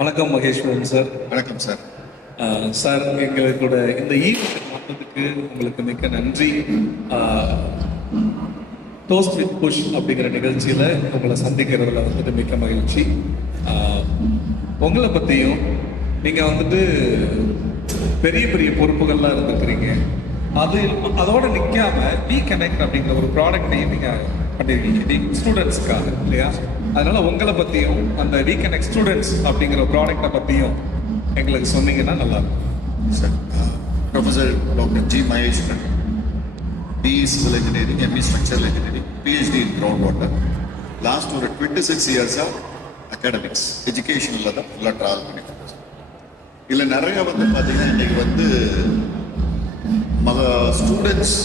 வணக்கம் மகேஸ்வரன் சார். வணக்கம் sir. Sir, எங்களோட இந்த ஈவெண்ட் வந்ததுக்கு உங்களுக்கு மிக்க நன்றி. டோஸ்ட் வித் புஷ் அப்படிங்கிற நிகழ்ச்சியில் உங்களை சந்திக்கிறதுல வந்துட்டு மிக்க மகிழ்ச்சி. உங்களை பற்றியும் நீங்கள் வந்துட்டு பெரிய பெரிய பொறுப்புகள்லாம் இருந்துக்கிறீங்க. அதோட நிற்காம வி கனெக்ட் அப்படிங்கிற ஒரு ப்ராடக்டையும் நீங்கள் பண்ணியிருக்கீங்க ஸ்டூடெண்ட்ஸ்க்காக இல்லையா? அதனால உங்களை பற்றியும் அந்த வி கனெக்ட் ஸ்டூடெண்ட்ஸ் அப்படிங்கிற ப்ராடக்டை பற்றியும் எங்களுக்கு சொன்னீங்கன்னா நல்லா இருக்கும் sir. Professor doctor G Maheswaran, BE civil engineering, ME structural engineering, PhD in ground water. Last ஒரு 26 இயர்ஸாக அகாடமிக்ஸ் எஜுகேஷனில் தான் ஃபுல்லாக ட்ராவல் பண்ணிட்டு இருக்கேன். இதில் நிறைய பார்த்தீங்கன்னா இன்னைக்கு ஸ்டூடெண்ட்ஸ்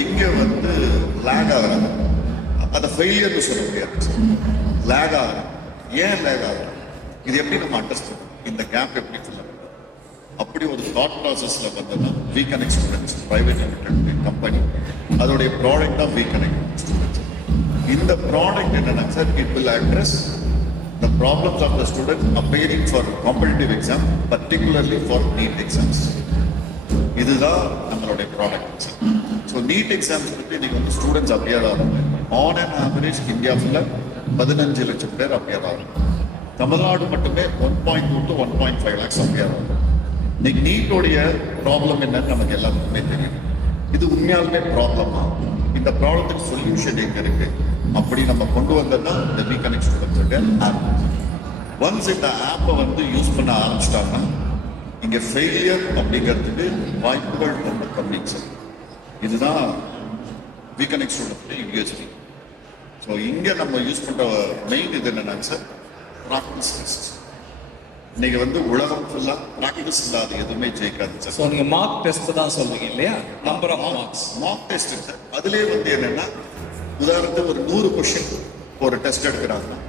எங்கே லேக் ஆகிறாங்க, அதை ஃபெயிலியர்னு சொல்ல முடியாது சார். லேக் ஆகிறாங்க. ஏன் லேக் ஆகிறாங்க, இது எப்படி நம்ம அண்டர்ஸ்டாண்ட் பண்ணணும், இந்த கேப் எப்படி ஃபில் ஆகும், அப்படி ஒரு தாட் ப்ராசஸில் வந்ததுன்னா we connect students private limited company, அதோடைய ப்ராடக்ட் தான் வி கனெக்ட் ஸ்டூடெண்ட்ஸ். இந்த ப்ராடக்ட் என்னன்னா sir, it will address the problems of the students appearing for competitive exam, particularly for NEET exams. இதுதான் நம்மளுடைய ப்ராடக்ட். ஸோ நீட் எக்ஸாம்ஸ் பற்றி நீங்கள் students appear ஆகிறாங்க. On and average India ஃபுல்லாக 15 லட்சம் பேர் அப்பியர் ஆகிறாங்க. தமிழ்நாடு மட்டுமே 1.2 to 1.5 lakhs அப்பியர் ஆகும். இன்னைக்கு நீட்டோடைய ப்ராப்ளம் என்னன்னு நமக்கு எல்லாருக்குமே தெரியும். இது உண்மையாலுமே ப்ராப்ளமா, இந்த ப்ராப்ளத்துக்கு சொல்யூஷன் எங்கே இருக்கு, அப்படி நம்ம கொண்டு வந்தோம்னா இந்த வி கனெக்ட் ஸ்டூடெண்ட்ஸோட ஆப். ஒன்ஸ் இந்த ஆப்பை யூஸ் பண்ண ஆரம்பிச்சிட்டாங்கன்னா இங்கே ஃபெயிலியர் அப்படிங்கிறதுக்கு வாய்ப்புகள் ரொம்ப கம்மி சார். இதுதான் we connect student USP. So இங்கே நம்ம யூஸ் பண்ணுற மெயின் இது என்னன்னா சார், ப்ராக்டிஸ் டெஸ்ட். இன்னைக்கு உலகம் ஃபுல்லாக ப்ராக்டிஸ் இல்லாத எதுவுமே ஜெயிக்காது சார். ஸோ நீங்கள் மார்க் டெஸ்ட் தான் சொல்றீங்க இல்லையா? Number of marks mark test sir. அதுலேயே என்னன்னா, உதாரணத்துக்கு ஒரு 100 கொஷின் ஒரு டெஸ்ட் எடுக்கிறாங்கன்னா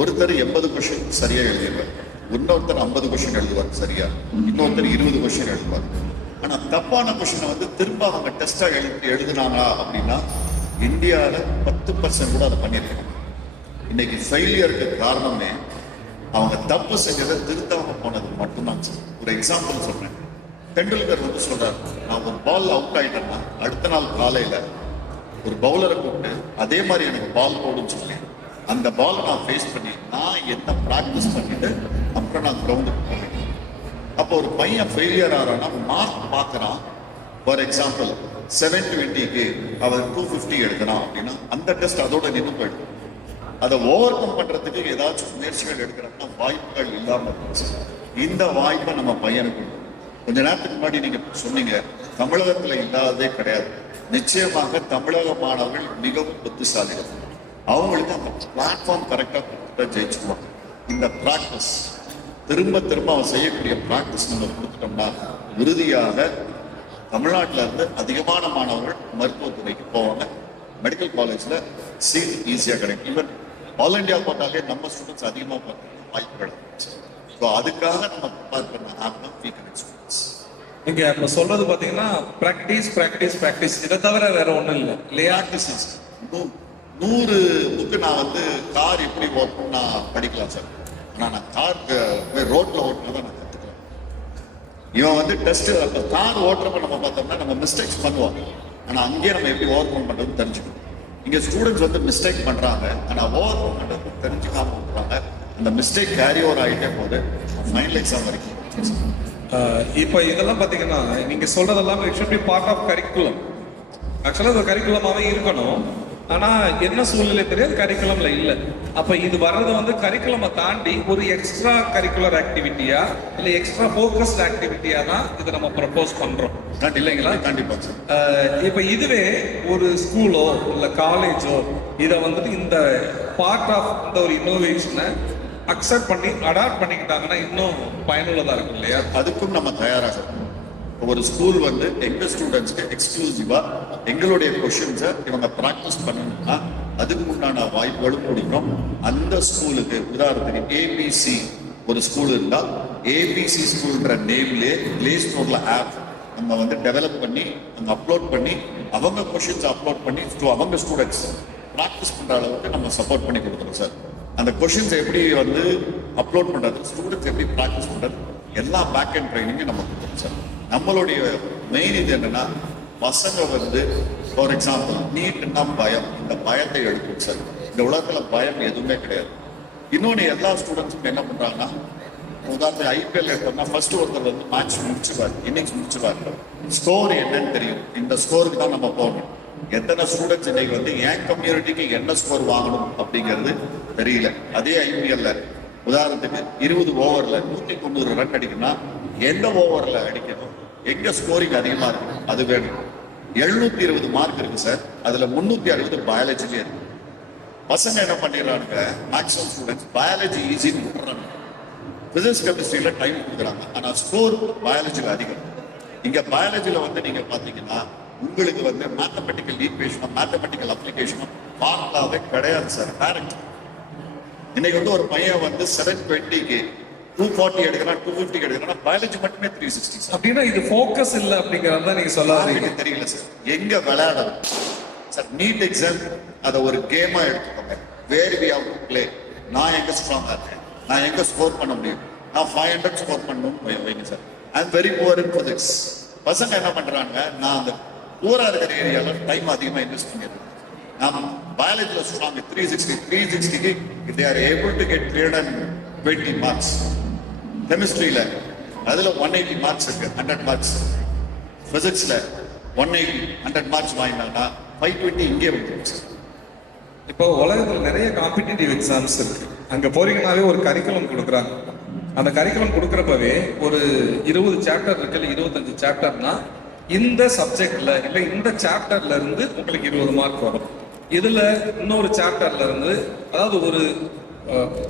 ஒருத்தர் 80 கொஷின் சரியாக எழுதிடுவார், இன்னொருத்தர் 50 கொஷின் எழுதுவார் சரியா, இன்னொருத்தர் 20 கொஷின் எழுதுவார். ஆனால் தப்பான கொஷினை திரும்ப அவங்க டெஸ்டாக எழுதுனாங்க அப்படின்னா இந்தியாவில் 10% கூட அதை பண்ணியிருக்காங்க. இன்னைக்கு ஃபெயிலியருக்கு காரணமே அவங்க தப்பு செஞ்சதை திருத்தாம போனது மட்டும்தான் சார். ஒரு எக்ஸாம்பிள் சொல்றேன். தெண்டுல்கர் சொல்றாரு, நான் ஒரு பால் அவுட் ஆயிட்டேன்னா அடுத்த நாள் காலையில ஒரு பவுலரை கூப்பிட்டு அதே மாதிரி எனக்கு பால் போடுன்னு சொல்லி அந்த பால் நான் ஃபேஸ் பண்ணி நான் என்ன ப்ராக்டிஸ் பண்ணிட்டு அப்புறம் நான் கிரவுண்டுக்கு போவேன். அப்போ ஒரு பையன் ஃபெயிலியர் ஆகிறான்னா மார்க் பார்க்குறான். ஃபார் எக்ஸாம்பிள் 720க்கு அவர் 250 எடுக்கிறான் அப்படின்னா அந்த டெஸ்ட் அதோட நின்று போயிடும். அதை ஓவர் கம் பண்றதுக்கு ஏதாச்சும் முயற்சிகள் எடுக்கிறாங்கன்னா வாய்ப்புகள் இல்லாமல் இருந்துச்சு. இந்த வாய்ப்பை நம்ம பையனுக்கு கொஞ்ச நேரத்துக்கு முன்னாடி நீங்க சொன்னீங்க, தமிழகத்துல இல்லாததே கிடையாது. நிச்சயமாக தமிழக மாணவர்கள் மிகவும் புத்திசாலிகள். அவங்களுக்கு அந்த பிளாட்ஃபார்ம் கரெக்டாக ஜெயிச்சுக்குவாங்க. இந்த ப்ராக்டிஸ் திரும்ப திரும்ப அவன் செய்யக்கூடிய ப்ராக்டிஸ் நம்ம கொடுத்துட்டோம்னா உறுதியாக தமிழ்நாட்டில இருந்து அதிகமான மாணவர்கள் மருத்துவத்துறைக்கு போவாங்க. மெடிக்கல் காலேஜில் சீட் ஈஸியாக கிடைக்கும். ஈவன் ஆல் இண்டியா போட்டாலே நம்ம ஸ்டூடெண்ட்ஸ் அதிகமாக பார்க்கறது வாய்ப்புகள். ஸோ அதுக்காக நம்ம பார்க்குற ஆப் தான் வி கனெக்ட் ஸ்டூடெண்ட்ஸ். நீங்க இப்போ சொல்றது பார்த்தீங்கன்னா ப்ராக்டிஸ் ப்ராக்டிஸ் ப்ராக்டிஸ், இதை தவிர வேற ஒன்றும் இல்லை இல்லையா? 100 புக்கு நான் கார் எப்படி ஓட்டணும் நான் படிக்கலாம் சார். ஆனால் நான் கார் ரோட்ல ஓட்டினா தான் நான் கற்றுக்கலாம். இவன் டெஸ்ட் கார் ஓட்டுறப்ப நம்ம பார்த்தோம்னா நம்ம மிஸ்டேக்ஸ் பண்ணுவோம். ஆனால் அங்கேயே நம்ம எப்படி ஓவர் கம் பண்ணுறதுன்னு தெரிஞ்சுக்கணும். இங்கே ஸ்டூடெண்ட்ஸ் மிஸ்டேக் பண்ணுறாங்க, ஆனால் ஓவர் கம் பண்ணுறது தெரிஞ்சுக்காம பண்ணுறாங்க. அந்த மிஸ்டேக் கேரி ஓவர் ஆகிட்டே போது ஃபைனல் எக்ஸாம் வரைக்கும். இப்போ இதெல்லாம் பார்த்தீங்கன்னா நீங்கள் சொல்றதெல்லாம் it should be part of curriculum. ஆக்சுவலாக அது கரிக்குலமாகவே இருக்கணும். ஆனால் என்ன சூழ்நிலை தெரியாது, கரிக்குலம்ல இல்லை. அப்போ இது வர்றது கரிக்குலமை தாண்டி ஒரு எக்ஸ்ட்ரா கரிக்குலர் ஆக்டிவிட்டியா இல்லை எக்ஸ்ட்ரா ஃபோக்கஸ்ட் ஆக்டிவிட்டியா தான் இதை நம்ம ப்ரப்போஸ் பண்றோம் இல்லைங்களா? கண்டிப்பாக. இப்போ இதுவே ஒரு ஸ்கூலோ இல்லை காலேஜோ இதை இந்த பார்ட் ஆஃப் இந்த ஒரு இன்னோவேஷனை அக்செப்ட் பண்ணி அடாப்ட் பண்ணிக்கிட்டாங்கன்னா இன்னும் பயனுள்ளதாக இருக்கும் இல்லையா? அதுக்கும் நம்ம தயாராக இருக்கணும். ஒரு ஸ்கூல் எங்க ஸ்டூடெண்ட்ஸ்க்கு எக்ஸ்க்ளூசிவா எங்களுடைய கொஷின்ஸை இவங்க ப்ராக்டிஸ் பண்ணணும்னா அதுக்கு உண்டான வாய்ப்புகளும் கொடுக்கணும். அந்த ஸ்கூலுக்கு உதாரணத்துக்கு ஏபிசி ஒரு ஸ்கூல் இருந்தால் ஏபிசி ஸ்கூல்ன்ற நேம்லேயே பிளே ஸ்டோர்ல ஆப் நம்ம டெவலப் பண்ணி அங்கே அப்லோட் பண்ணி அவங்க கொஷின்ஸ் அப்லோட் பண்ணி அவங்க ஸ்டூடெண்ட்ஸ் ப்ராக்டிஸ் பண்ற அளவுக்கு நம்ம சப்போர்ட் பண்ணி கொடுக்குறோம் சார். அந்த கொஷின்ஸ் எப்படி அப்லோட் பண்றது, ஸ்டூடெண்ட்ஸ் எப்படி ப்ராக்டிஸ் பண்றது, எல்லா பேக் அண்ட் ட்ரைனிங்கும் நம்ம கொடுக்குறோம் சார். நம்மளுடைய மெயின் இது என்னன்னா, பசங்க வந்து ஃபார் எக்ஸாம்பிள் நீட்னா பயம், இந்த பயத்தை எடுக்கும் சார். இந்த உலகத்துல பயம் எதுவுமே கிடையாது. இன்னொன்று எல்லா ஸ்டூடெண்ட்ஸும் என்ன பண்றாங்கன்னா, உதாரணத்துக்கு ஐபிஎல் எடுத்தோம்னா ஃபர்ஸ்ட் ஒருத்தர் வந்து மேட்ச் முடிச்சுவார், இன்னிங்ஸ் முடிச்சுவார், ஸ்கோர் என்னன்னு தெரியும், இந்த ஸ்கோருக்கு தான் நம்ம போகணும். எத்தனை ஸ்டூடெண்ட்ஸ் இன்னைக்கு வந்து என் கம்யூனிட்டிக்கு என்ன ஸ்கோர் வாங்கணும் அப்படிங்கிறது தெரியல. அதே ஐபிஎல்ல உதாரணத்துக்கு 20 ஓவர்ல 190 ரன் அடிக்கணும்னா எந்த ஓவர்ல அடிக்கணும், எங்க ஸ்கோரிங் அதிகமா இருக்கு அது வேணும். 720 மார்க் இருக்கு சார், அதுல 360 பயாலஜிலே இருக்கு. பசங்க என்ன பண்ணிடுறாங்க, மேக்ஸிமம் ஸ்டூடெண்ட்ஸ் பயாலஜி ஈஸின்னு விட்டுறாங்க, பிசிக்ஸ் கெமிஸ்ட்ரியில டைம் கொடுக்குறாங்க, ஆனா ஸ்கோர் பயாலஜியில் அதிகம். இங்க பயாலஜில வந்து நீங்க பாத்தீங்கன்னா உங்களுக்கு வந்து மேத்தமெட்டிக்கல் ஈக்குவேஷனும் மேத்தமெட்டிக்கல் அப்ளிகேஷனும் ஃபார்முலாவே கிடையாது சார், டைரக்ட். இன்னைக்கு வந்து ஒரு பையன் வந்து 720க்கு 240 எடுக்கிறான், 250 எடுக்கிறான், பயாலஜி மட்டுமே 360 சார். அப்படின்னா இது ஃபோக்கஸ் இல்ல அப்படிங்கறத நீங்க சொல்லாதீங்க. தெரியல சார் எங்க விளையாடணும் சார். நீட் எக்ஸாம் அதை ஒரு கேமா எடுத்துக்கோங்க, where we have to play. நான் எங்க ஸ்ட்ராங்கா இருக்கேன், நான் எங்க ஸ்கோர் பண்ண முடியும், நான் 500 ஸ்கோர் பண்ணணும்னு வைங்க sir. I am very poor in physics. பசங்க என்ன பண்றாங்க, நான் அந்த புவரா இருக்கிற ஏரியால டைம் அதிகமா இன்வெஸ்ட் பண்ணிடுறேன். நான் பயாலஜில ஸ்ட்ராங் 360க்கு they are able to get 320 marks. கெமிஸ்ட்ரியில அதுல 180 மார்க்ஸ் இருக்கு, 100 மார்க்ஸ். பிசிக்ஸ்ல 180 100 மார்க்ஸ் வாங்கினாங்கன்னா 520 இங்கே வந்துருச்சு. இப்போ உலகத்துல நிறைய காம்படிட்டிவ் எக்ஸாம்ஸ் இருக்கு, அங்க போறீங்கன்னாவே ஒரு கரிக்குலம் கொடுக்குறாங்க. அந்த கரிக்குலம் கொடுக்குறப்பவே ஒரு 20 சாப்டர் இருக்கு, இல்லை 25 சாப்டர்னா இந்த சப்ஜெக்ட்ல இல்லை இந்த சாப்டர்ல இருந்து உங்களுக்கு 20 மார்க் வரும். இதுல இன்னொரு சாப்டர்ல இருந்து, அதாவது ஒரு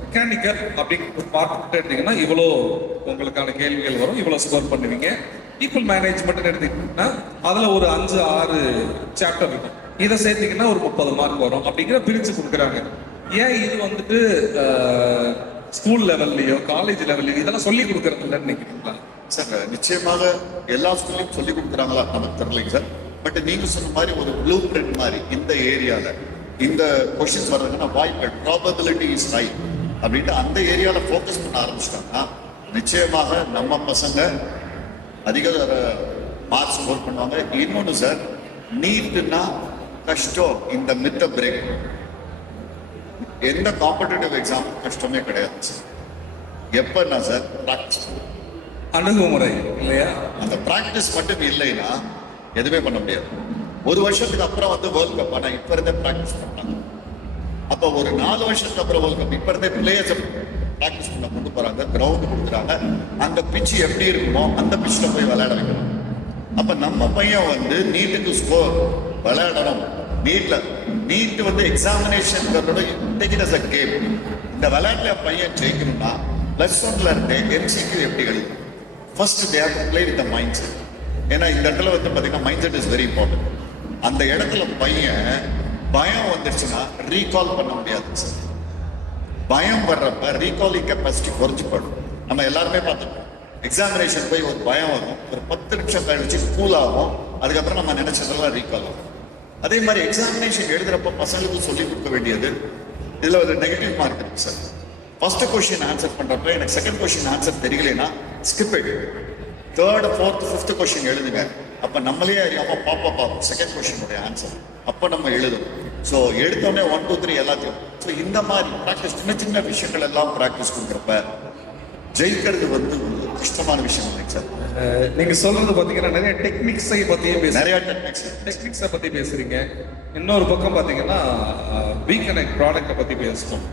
மெக்கானிக்கல் அப்படின்னு ஒரு பார்ட் எடுத்தீங்கன்னா இவ்வளோ உங்களுக்கான கேள்விகள் வரும், இவ்வளோ ஸ்கோர் பண்ணுவீங்க. பீப்புள் மேனேஜ்மெண்ட் எடுத்தீங்கன்னா அதுல ஒரு 5-6 சாப்டர் இருக்கும், இதை சேர்த்தீங்கன்னா ஒரு 30 மார்க் வரும் அப்படிங்கிற பிரிச்சு கொடுக்குறாங்க. ஏன் இது வந்துட்டு ஸ்கூல் லெவல்லையோ காலேஜ் லெவல்லையோ இதெல்லாம் சொல்லி கொடுக்கறது இல்லைன்னு நினைக்கிறீங்களா சார்? நிச்சயமாக எல்லா ஸ்கூல்லையும் சொல்லி கொடுக்குறாங்களா நமக்கு தெரியலைங்க சார். பட் நீங்க சொன்ன மாதிரி ஒரு ப்ளூ பிரிண்ட் மாதிரி இந்த ஏரியால இந்த கொஸ்டின்ஸ் வர்றதுன்னா வாய்ப்பு, ப்ராபபிலிட்டி இஸ் ஹை அப்படின்ட்டு அந்த ஏரியால ஃபோக்கஸ் பண்ண ஆரம்பிச்சிட்டாங்கன்னா நிச்சயமாக நம்ம பசங்க அதிக மார்க்ஸ் ஸ்கோர் பண்ணுவாங்க. இன்னொன்று சார், நீட்னா கஷ்டம், இந்த மித்த பிரேக். எந்த காம்படிட்டிவ் எக்ஸாம் கஷ்டமே கிடையாது சார். எப்பன்னா சார் ப்ராக்டிஸ் அணுகுமுறை இல்லையா, அந்த ப்ராக்டிஸ் மட்டும் இல்லைன்னா எதுவுமே பண்ண முடியாது. ஒரு வருஷத்துக்கு அப்புறம் வந்து வேர்ல்ட் கப், ஆனா இப்ப இருந்தே ப்ராக்டிஸ் பண்ணாங்க. அப்போ ஒரு 4 வருஷத்துக்கு அப்புறம் வேர்ல்ட் கப், இப்ப இருந்தே பிளேயர்ஸ் ப்ராக்டிஸ் பண்ண கொண்டு போறாங்க, கிரவுண்ட் கொடுக்குறாங்க, அந்த பிட்ச் எப்படி இருக்குமோ அந்த பிட்ச்ல போய் விளையாட வைக்கணும். அப்ப நம்ம பையன் வந்து நீட்டுக்கு ஸ்கோர் விளையாடணும். நீட் வந்து எக்ஸாமினேஷன் கேம். இந்த விளையாட்டுல பையன் ஜெயிக்கணும்னா +1ல இருந்தே எம்சிக்கு எப்படி எழுதும், first they have to play with the mind set. ஏன்னா இந்த இடத்துல வந்து பாத்தீங்கன்னா mind set is very important. அந்த இடத்துல பையன் பயம் வந்துருச்சுன்னா ரீகால் பண்ண முடியாது சார். பயம் வர்றப்ப ரீகாலிங் கெப்பாசிட்டி குறைஞ்சு போடும். நம்ம எல்லாருமே பார்த்துருக்கோம், எக்ஸாமினேஷன் போய் ஒரு பயம் வரும், ஒரு 10 நிமிஷம் கழிச்சு கூல் ஆகும், அதுக்கப்புறம் நம்ம நினைச்சதெல்லாம் ரீகால் ஆகும். அதே மாதிரி எக்ஸாமினேஷன் எழுதுறப்ப பசங்களுக்கு சொல்லி கொடுக்க வேண்டியது, இதுல ஒரு நெகட்டிவ் மார்க் இருக்கு சார். ஃபர்ஸ்ட் கொஸ்டின் ஆன்சர் பண்றப்ப எனக்கு செகண்ட் கொஸ்டின் ஆன்சர் தெரியலனா skip it, third fourth fifth question எழுதுங்க. அப்ப நம்மளே அறியாம பார்ப்போம் செகண்ட் கொஸ்டினுடைய ஆன்சர், அப்ப நம்ம எழுதும். ஸோ எடுத்தோடனே 1 2 3 எல்லாத்தையும். ஸோ இந்த மாதிரி ப்ராக்டிஸ், சின்ன சின்ன விஷயங்கள் எல்லாம் ப்ராக்டிஸ் கொடுக்குறப்ப ஜெயிக்கிறது வந்து கஷ்டமான விஷயம் இல்லைங்க சார். நீங்க சொல்றது பாத்தீங்கன்னா நிறைய டெக்னிக்ஸை பத்தியே நிறைய டெக்னிக்ஸை பத்தி பேசுறீங்க. இன்னொரு பக்கம் பாத்தீங்கன்னா வீக்கனெக்ட் ப்ராடக்ட்டை பத்தி பேசணும்.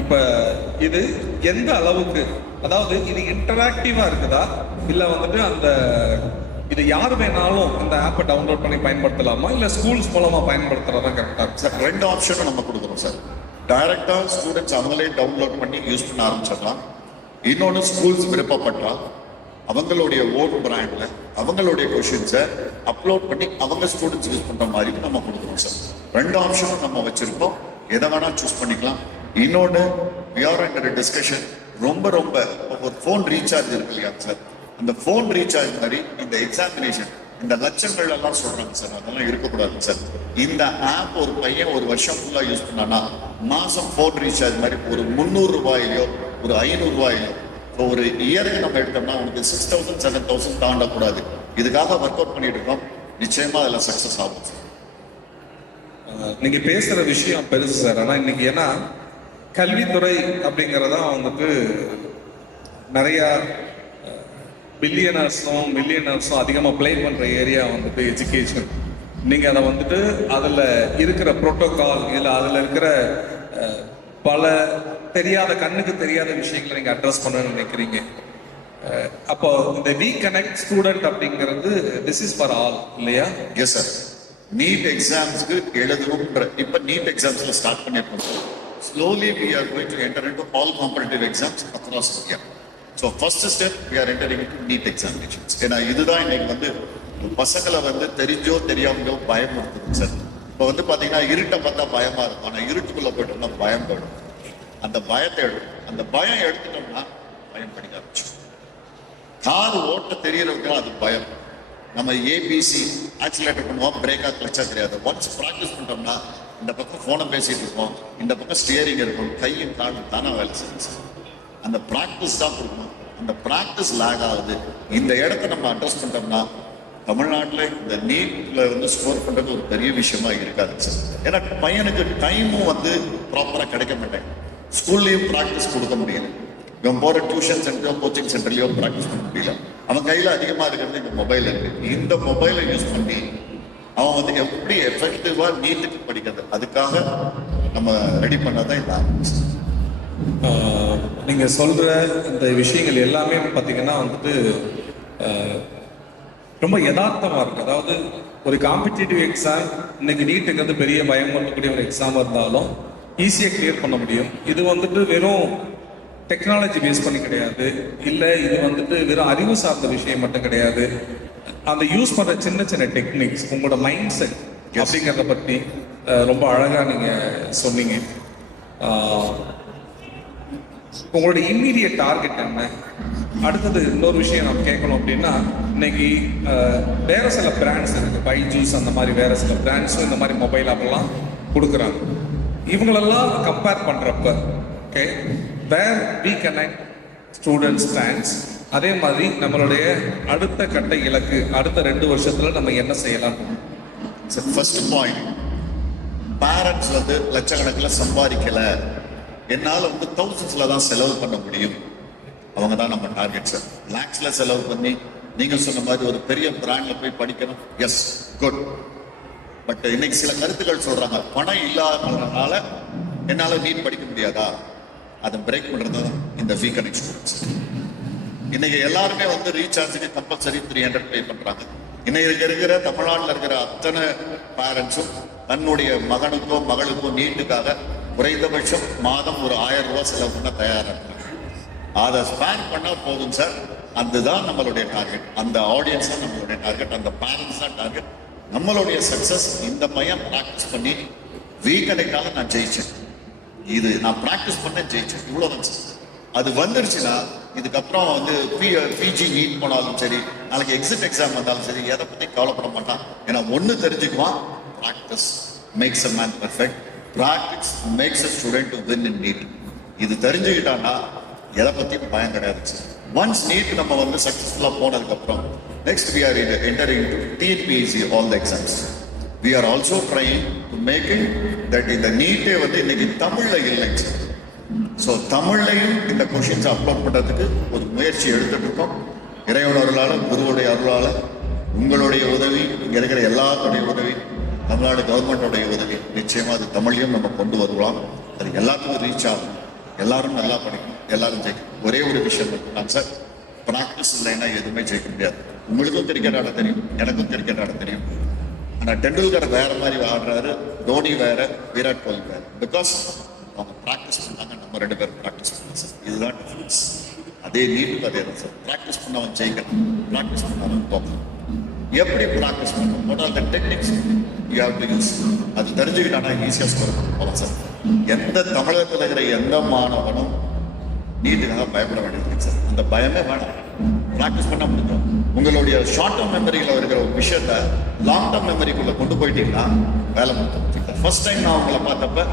இப்ப இது எந்த அளவுக்கு, அதாவது இது இன்டராக்டிவா இருக்குதா இல்ல வந்துட்டு அந்த இது யார் வேணாலும் இந்த ஆப்பை டவுன்லோட் பண்ணி பயன்படுத்தலாமா இல்ல ஸ்கூல்ஸ் மூலமா பயன்படுத்துறதா கரெக்டா சார்? 2 ஆப்ஷனும் நம்ம கொடுக்குறோம் சார். டைரக்டா ஸ்டூடெண்ட்ஸ் அவங்களே டவுன்லோட் பண்ணி யூஸ் பண்ண ஆரம்பிச்சிடலாம். இன்னொன்று ஸ்கூல்ஸ் விருப்பப்பட்டால் அவங்களுடைய ஓன் பிராண்ட்ல அவங்களுடைய கொஷின்ஸை அப்லோட் பண்ணி அவங்க ஸ்டூடெண்ட்ஸ் யூஸ் பண்ற மாதிரி நம்ம கொடுக்குறோம் சார். 2 ஆப்ஷனும் நம்ம வச்சிருக்கோம், எதை வேணா சூஸ் பண்ணிக்கலாம். இன்னொன்று we are under a discussion, ரொம்ப ஒரு ஃபோன் ரீசார்ஜ் இருக்கு இல்லையா சார், அந்த ஃபோன் ரீசார்ஜ் மாதிரி இந்த எக்ஸாமினேஷன் இந்த லட்சங்கள் எல்லாம் சொல்றாங்க சார், அதெல்லாம் இருக்கக்கூடாது சார். இந்த ஆப் ஒரு பையன் ஒரு வருஷம் ஃபுல்லா யூஸ் பண்ணானா மாசம் ஃபோன் ரீசார்ஜ் மாதிரி ஒரு 300 ரூபாயிலையோ ஒரு 500 ரூபாயிலோ ஒரு இயருக்கு நம்ம எடுத்தோம்னா உனக்கு 6,000 7,000 தாண்டக்கூடாது. இதுக்காக ஒர்க் அவுட் பண்ணிட்டு இருக்கோம். நிச்சயமா அதில் சக்சஸ் ஆகும். நீங்க பேசுற விஷயம் பெருசு சார். ஆனா இன்னைக்கு ஏன்னா கல்வித்துறை அப்படிங்கிறதா வந்துட்டு நிறைய பில்லியனர்ஸும் மில்லியனர்ஸும் அதிகமாக ப்ளே பண்ற ஏரியா வந்துட்டு எஜுகேஷன். நீங்க அதை வந்துட்டு அதுல இருக்கிற புரோட்டோகால் இல்லை அதுல இருக்கிற பல தெரியாத கண்ணுக்கு தெரியாத விஷயங்களை நீங்க அட்ரஸ் பண்ணணும்னு நினைக்கிறீங்க. அப்போ இந்த வி கனெக்ட் ஸ்டூடெண்ட் அப்படிங்கிறது திஸ் இஸ் ஃபார் ஆல் இல்லையா? Yes sir. நீட் எக்ஸாம்ஸ்க்கு எழுதணும்ன்ற இப்ப நீட் எக்ஸாம்ஸ்ல ஸ்டார்ட் பண்ணிருக்கோம். Slowly we are going to enter into all competitive exams across India. So first step we are entering into NEET examinations. ஏன்னா இதுதான் இன்னைக்கு வந்து பசங்களை வந்து தெரிஞ்சோ தெரியாமலோ பயமுறுத்துது சார். இப்போ வந்து பாத்தீங்கன்னா இருட்டை பார்த்தா பயமா இருக்கும், ஆனா இருட்டுக்குள்ள போயிட்டோம்னா பயம் போயிடும். அந்த பயத்தை அந்த பயம் எடுத்துட்டோம்னா பயம் படிக்க ஆரம்பிச்சோம். கார் ஓட்ட தெரியறவங்க அது பயம். நம்ம ஏபிசி ஆக்சிலேட்டர் பண்ணுவோம், பிரேக்கா கிளச்சா தெரியாது. ஒன்ஸ் ப்ராக்டிஸ் பண்ணிட்டோம்னா இந்த பக்கம் போனை பேசிட்டு இருக்கோம், இந்த பக்கம் ஸ்டியரிங் இருக்கும், கையும் காலும் தானே வேலை செய்யும். அந்த ப்ராக்டிஸ் தான் கொடுக்கணும். அந்த ப்ராக்டிஸ் லேக் ஆகுது. இந்த இடத்த நம்ம அட்ரஸ் பண்ணிட்டோம்னா தமிழ்நாட்டில் இந்த நீட்ல வந்து ஸ்கோர் பண்றது ஒரு பெரிய விஷயமா இருக்காது சார். ஏன்னா பையனுக்கு டைமும் வந்து ப்ராப்பரா கிடைக்க மாட்டேன். ஸ்கூல்லையும் ப்ராக்டிஸ் கொடுக்க முடியல. இவன் போற டியூஷன் சென்டரோ கோச்சிங் சென்டர்லயோ ப்ராக்டிஸ் பண்ண முடியல. அவன் கையில அதிகமா இருக்கிறது இந்த மொபைல் இருக்கு. இந்த மொபைலை யூஸ் பண்ணி அவன் வந்து எப்படி எஃபெக்டிவா நீட்டுக்கு படிக்கிறது, அதுக்காக நம்ம ரெடி பண்ணாதான் இந்த ஆரம்பிச்சு. நீங்க சொல்ற இந்த விஷயங்கள் எல்லாமே பார்த்தீங்கன்னா வந்துட்டு ரொம்ப யதார்த்தமா இருக்கு. அதாவது ஒரு காம்படிட்டிவ் எக்ஸாம் இன்னைக்கு நீட்டுங்கிறது பெரிய பயம் பண்ணக்கூடிய ஒரு எக்ஸாம் இருந்தாலும் ஈஸியாக கிளியர் பண்ண முடியும். இது வந்துட்டு வெறும் டெக்னாலஜி பேஸ் பண்ணி கிடையாது, இல்லை இது வந்துட்டு வெறும் அறிவு சார்ந்த விஷயம் மட்டும் கிடையாது. அந்த யூஸ் பண்ற சின்ன சின்ன டெக்னிக்ஸ், உங்களோட மைண்ட் செட் அப்படிங்கிறத பற்றி ரொம்ப அழகா நீங்க சொன்னீங்க. உங்களோட இம்மீடியட் டார்கெட் என்ன? அடுத்தது இன்னொரு விஷயம் நம்ம கேட்கணும் அப்படின்னா, இன்னைக்கு வேற சில பிராண்ட்ஸ் இருக்கு, பைஜூஸ் அந்த மாதிரி வேற சில பிராண்ட்ஸும் இந்த மாதிரி மொபைல் ஆப்பெல்லாம் கொடுக்குறாங்க. இவங்களெல்லாம் கம்பேர் பண்றப்ப okay where we connect students stands, அதே மாதிரி நம்மளுடைய அடுத்த கட்ட இலக்கு அடுத்த 2 வருஷத்துல நம்ம என்ன செய்யலாம்? ஃபர்ஸ்ட் பாயிண்ட், பேரண்ட்ஸ் வந்து லட்சக்கணக்கில் சம்பாதிக்கல, என்னால வந்து தௌசண்ட்ஸ்ல தான் செலவு பண்ண முடியும், அவங்க தான் நம்ம டார்கெட் சார். லேக்ஸ்ல செலவு பண்ணி நீங்க சொன்ன மாதிரி ஒரு பெரிய பிராண்ட்ல போய் படிக்கணும். S, good. பட் இன்னைக்கு சில கருத்துக்கள் சொல்றாங்க, பணம் இல்லாதனால என்னால நீட் படிக்க முடியாதா? அதை பிரேக் பண்றது இந்த வி கனெக்ட் ஸ்டூடெண்ட்ஸ். இன்னைக்கு எல்லாருமே வந்து ரீசார்ஜுக்கு கம்பல்சரி 300 பே பண்றாங்க. இன்னைக்கு இருக்கிற தமிழ்நாட்டில் இருக்கிற அத்தனை பேரண்ட்ஸும் தன்னுடைய மகனுக்கோ மகளுக்கோ நீட்டுக்காக குறைந்தபட்சம் மாதம் ஒரு 1000 ரூபாய் செலவு பண்ண தயாரா இருக்காங்க. அதை ஸ்பேர் பண்ணா போதும் சார். அதுதான் நம்மளுடைய டார்கெட். அந்த ஆடியன்ஸ் தான் நம்மளுடைய டார்கெட், அந்த பேரண்ட்ஸ் தான் டார்கெட். நம்மளுடைய சக்சஸ் இந்த பையன் பிராக்டிஸ் பண்ணி வீக்கனைக்கால நான் ஜெயிச்சேன், இது நான் பிராக்டிஸ் பண்ண ஜெயிச்சேன், இவ்வளவுதான் சார். அது வந்துருச்சுன்னா இதுக்கப்புறம் வந்து பிஜி நீட் போனாலும் சரி, நாளைக்கு எக்ஸிட் எக்ஸாம் வந்தாலும் சரி, எதை பத்தி கவலைப்பட மாட்டான். ஏன்னா ஒண்ணு தெரிஞ்சுக்குவான், practice makes a man perfect, practice makes a student to win in NEET. இது தெரிஞ்சுக்கிட்டான்னா எதை பத்தியும் பயம் கிடையாது சார். ஒன்ஸ் நீட் நம்ம வந்து சக்சஸ்ஃபுல்லா போனதுக்கு அப்புறம் next we are entering into TNPSC all the exams. We are also trying to make it that இந்த நீட்டே வந்து இன்னைக்கு தமிழ்ல இல்லைங்க சார். ஸோ தமிழ்லையும் இந்த கொஷின்ஸ் அப்லோட் பண்ணுறதுக்கு ஒரு முயற்சி எடுத்துட்டு இருக்கோம். இறைவன் அருளால, குருவுடைய அருளால, உங்களுடைய உதவி, இங்கே இருக்கிற எல்லாத்துடைய உதவி, தமிழ்நாடு கவர்மெண்டோடைய உதவி, நிச்சயமா அது தமிழையும் நம்ம கொண்டு வருவோம். அது எல்லாத்துக்கும் ரீச் ஆகும், எல்லாரும் நல்லா படிக்கணும், எல்லாரும் ஜெயிக்கணும். ஒரே ஒரு விஷயம் மட்டும் சார், ப்ராக்டிஸ் இல்லைன்னா எதுவுமே ஜெயிக்க முடியாது. உங்களுக்கும் கிரிக்கெட் ஆட தெரியும், எனக்கும் கிரிக்கெட் ஆட தெரியும். ஆனால் டெண்டுல்கர் வேற மாதிரி ஆடுறாரு, தோனி வேற, விராட் கோலி வேற. பிகாஸ் அவங்க ப்ராக்டிஸ் பண்ணாங்க, நம்ம 2 பேரும் ப்ராக்டிஸ் பண்ணலாம் சார். இதுதான் டிஃபரன்ஸ். அதே நீட்டுக்கு அதே தான் சார். ப்ராக்டிஸ் பண்ணவன் ஜெயிக்கணும், ப்ராக்டிஸ் பண்ணவன் தோக்கணும். எப்படி ப்ராக்டிஸ் பண்ணணும், what are the techniques you have to use, அது தெரிஞ்சுக்கிட்டானா ஈஸியாக ஸ்கோர் பண்ணலாம் சார். எந்த தமிழகத்தில் இருக்கிற எந்த மாணவனும் நீட்டுக்காக பயப்பட வேண்டியது சார். அந்த பயமே வேணாம், ப்ராக்டிஸ் பண்ண முடியும். உங்களுடைய ஷார்ட் டேர்ம் மெமரியில் இருக்கிற ஒரு விஷயத்த லாங் டேர்ம் மெமரிக்குள்ள கொண்டு போயிட்டீங்கன்னா வேலை முடியும். ஃபர்ஸ்ட் டைம் நான் உங்களை பார்த்தப்ப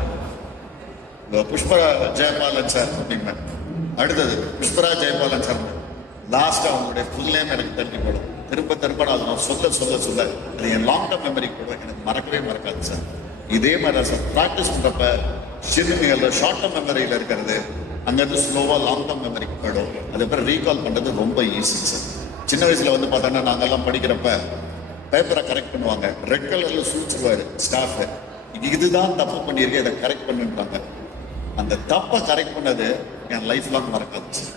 புஷ்ப ஜெயபாலன் சார் அப்படின்னா அடுத்தது புஷ்பராஜ் ஜெயபாலன் சார் லாஸ்ட் அவங்களுடைய ஃபுல் நேம் எனக்கு தட்டி போடும். திரும்ப திரும்ப நான் அதை சொல்ல அது என் லாங் டேர்ம் மெமரி கூட எனக்கு மறக்கவே மறக்காது சார். இதே மாதிரி தான் சார் ப்ராக்டிஸ் பண்ணுறப்ப சிறுமிகள் ஷார்ட் டேர்ம் மெமரியில் இருக்கிறது அங்கேருந்து ஸ்லோவாக லாங் டேர்ம் மெமரிக்கு போயிடும். அதுக்கப்புறம் ரீகால் பண்ணுறது ரொம்ப ஈஸி சார். சின்ன வயசில் வந்து பார்த்தோன்னா நாங்கள்லாம் படிக்கிறப்ப பேப்பரை கரெக்ட் பண்ணுவாங்க, ரெட் கலரில் சூழ்ச்சிருவார் ஸ்டாஃபு, இதுதான் தப்பு பண்ணியிருக்கேன் இதை கரெக்ட் பண்ணுன்றாங்க. அந்த தப்பை கரெக்ட் பண்ணது என் லைஃப் லாங் மறக்காது சார்.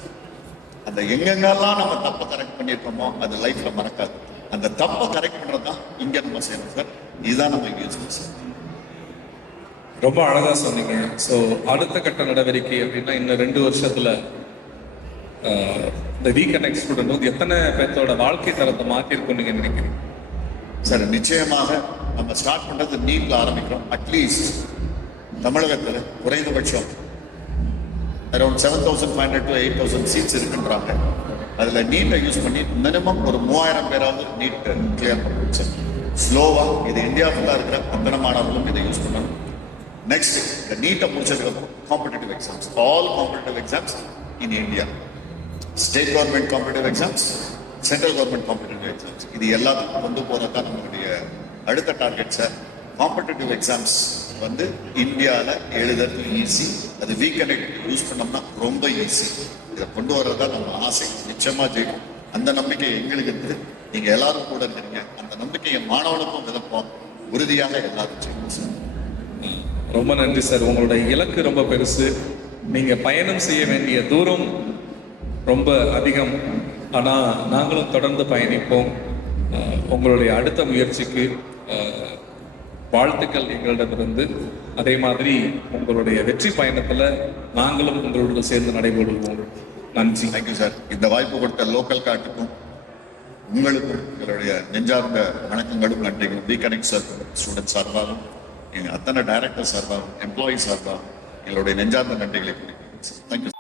அந்த எங்கெங்கெல்லாம் நம்ம தப்பை கரெக்ட் பண்ணியிருக்கோமோ அது லைஃப்ல மறக்காது. அந்த தப்பை கரெக்ட் பண்றது தான் இங்க நம்ம செய்யணும் சார். இதுதான் நம்ம இங்க யூஸ் சார். ரொம்ப அழகா சொன்னீங்க. ஸோ அடுத்த கட்ட நடவடிக்கை அப்படின்னா இன்னும் 2 வருஷத்துல இந்த ரீகனெக்ட் ஸ்டூடெண்ட் வந்து எத்தனை பேர்த்தோட வாழ்க்கை தரத்தை மாற்றிருக்கும் நீங்க நினைக்கிறீங்க சார்? நிச்சயமாக நம்ம ஸ்டார்ட் பண்றது நீட்ல ஆரம்பிக்கிறோம். அட்லீஸ்ட் தமிழகத்தில் குறைந்தபட்சம் அரௌண்ட் 7,500 to 8,000 சீட்ஸ் இருக்குன்றாங்க. அதில் நீட்டை யூஸ் பண்ணி மினிமம் ஒரு 3000 பேராவது நீட் கிளியர் பண்ணணும் சார். ஸ்லோவாக இது இந்தியா ஃபுல்லாக இருக்கிற அத்தனை மாணவர்களும் இதை யூஸ் பண்ணணும். நெக்ஸ்ட் இந்த நீட்டை முடிச்சதுக்கப்புறம் competitive exams, all competitive exams in India, state government competitive exams, central government competitive exams, இது எல்லாத்துக்கும் கொண்டு போகிறது தான் நம்மளுடைய அடுத்த டார்கெட் சார். காம்படிட்டிவ் எக்ஸாம்ஸ் வந்து இந்தியாவில் எழுதுறது ஈஸி, அது வீக்கனெக்ட் யூஸ் பண்ணோம்னா ரொம்ப ஈஸி. இதை கொண்டு வர்றதா நம்ம ஆசை. நிச்சயமாக ஜெயிக்கும் அந்த நம்பிக்கை எங்களுக்கு இருக்குது. நீங்கள் எல்லாரும் கூட இருக்கீங்க. அந்த நம்பிக்கையை மாணவனுக்கும் விதப்போம். உறுதியாக எல்லாரும் செய்யணும் சார். ரொம்ப நன்றி சார். உங்களோட இலக்கு ரொம்ப பெருசு, நீங்க பயணம் செய்ய வேண்டிய தூரம் ரொம்ப அதிகம். ஆனால் நாங்களும் தொடர்ந்து பயணிப்போம். உங்களுடைய அடுத்த முயற்சிக்கு வாழ்த்துக்கள் எங்களிடமிருந்து. அதே மாதிரி உங்களுடைய வெற்றி பயணத்தில் நாங்களும் உங்களோட சேர்ந்து நடைபெறுவோம். நன்றி. Thank you sir. இந்த வாய்ப்பு கொடுத்த லோக்கல் கார்ட்டுக்கும் உங்களுக்கும் எங்களுடைய நெஞ்சார்ந்த வணக்கங்களும் நன்றிகளும். ரீகனெக்ட் சார் ஸ்டூடெண்ட் சார்பாகவும் எங்கள் அத்தனை டைரக்டர் சார்பாகவும் எம்ப்ளாயி சார்பாகவும் எங்களுடைய நெஞ்சார்ந்த நன்றிகளை குறிப்பிடுறேன் சார். தேங்க்யூ.